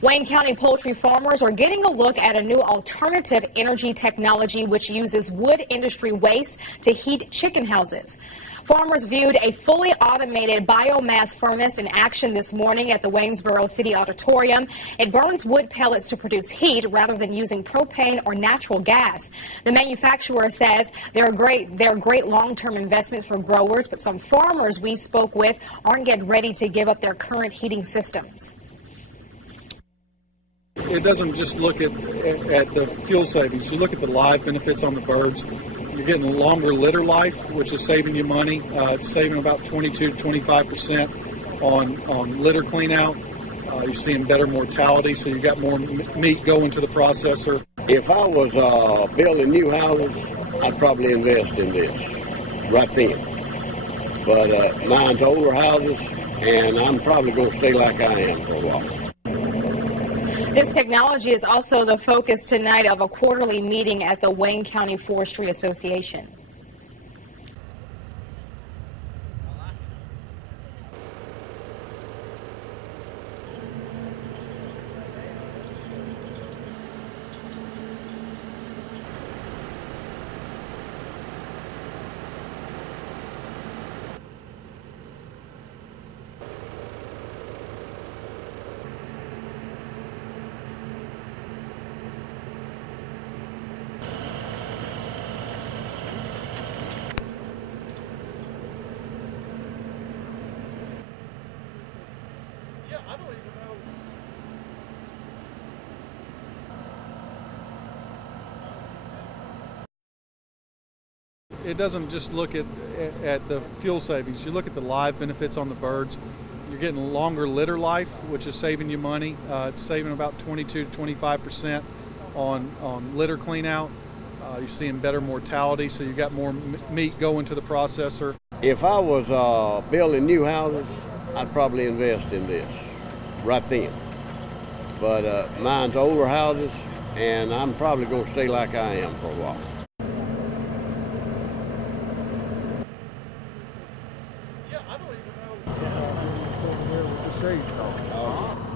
Wayne County poultry farmers are getting a look at a new alternative energy technology which uses wood industry waste to heat chicken houses. Farmers viewed a fully automated biomass furnace in action this morning at the Waynesboro City Auditorium. It burns wood pellets to produce heat rather than using propane or natural gas. The manufacturer says they're great long-term investments for growers, but some farmers we spoke with aren't yet ready to give up their current heating systems. It doesn't just look at the fuel savings. You look at the live benefits on the birds. You're getting a longer litter life, which is saving you money. It's saving about 22 to 25% on litter clean out. You're seeing better mortality, so you got more meat going to the processor. If I was building new houses, I'd probably invest in this right then. But mine's older houses, and I'm probably going to stay like I am for a while. This technology is also the focus tonight of a quarterly meeting at the Wayne County Forestry Association. It doesn't just look at the fuel savings. You look at the live benefits on the birds. You're getting a longer litter life, which is saving you money. It's saving about 22 to 25% on litter clean out. You're seeing better mortality, so you got more meat going to the processor. If I was building new houses, I'd probably invest in this right then. But mine's older houses, and I'm probably going to stay like I am for a while. Here with the shades on.